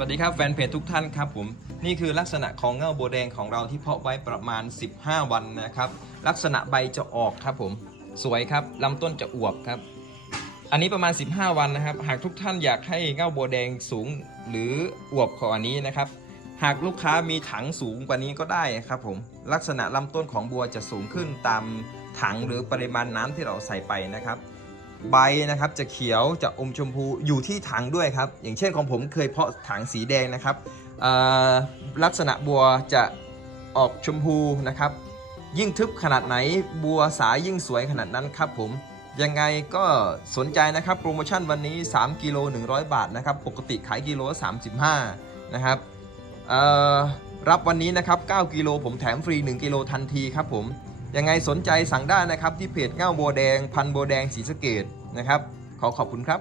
วัสดีครับแฟนเพจทุกท่านครับผมนี่คือลักษณะของเง่าโบวแดงของเราที่เพาะไว้ประมาณ 15 วันนะครับ ลักษณะใบจะออกครับผมสวยครับลำต้นจะอวบครับ อันนี้ประมาณ 15 วันนะครับ หากทุกท่านอยากให้เง่าโบวแดงสูงหรืออวบกว่านี้นะครับ หากลูกค้ามีถังสูงกว่านี้ก็ได้ครับผมลักษณะลำต้นของบัวจะสูงขึ้นตามถังหรือปริมาณน้ำที่เราใส่ไปนะครับ ใบนะครับจะเขียวจะอมชมพูอยู่ที่ถังด้วยครับ อย่างเช่นของผมเคยเพาะถังสีแดงนะครับลักษณะบัวจะออกชมพูนะครับ ยิ่งทึบขนาดไหนบัวสายยิ่งสวยขนาดนั้นครับผมยังไงก็สนใจนะครับโปรโมชั่นวันนี้ 3กิโล100 บาทนะครับ ปกติขายกิโล 35 นะครับรับวันนี้นะครับ 9 กิโลผมแถมฟรี 1 กิโลทันทีครับผม ยังไงสนใจสั่งได้นะครับที่เพจเง่าโบวแดงพันโบวแดงสีสเกตนะครับ ขอขอบคุณครับ